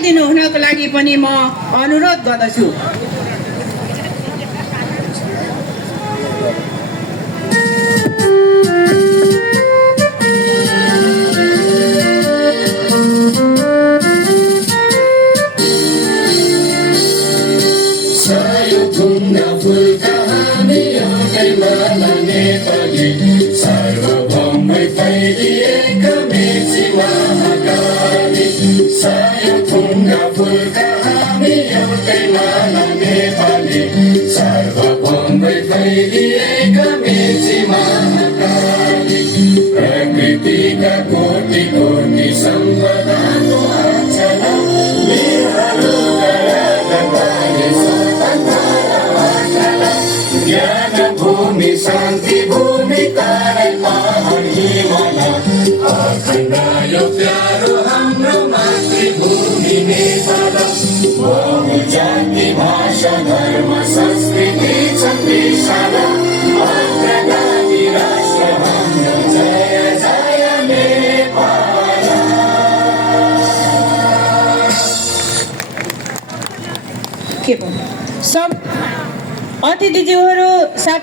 मिलाइदिनु हुनको लागि पनि म अनुरोध गर्दछु। सार्वभौमै फैलिएका मेची महाकाली सायुथुङ्गा फुलका हामी एउटै माला नेपाली सार्वभौमै फैलिएका मेची महाकाली प्रकृतिका कोटि कोटि सम्पदाको आचला वीरहरूका राजधानी स्वतन्त्रता ज्ञान भूमि शान्ति भूमि कारण महान हिमाल अखण्ड यो प्यारो हाम्रो मातृभूमि नेपाल बहुजाति भाषा धर्म संस्कृति छन् विशाल अग्रगामी राष्ट्र हाम्रो जय जय नेपाल। के भयो सब अतिथिज्यूहरू साथ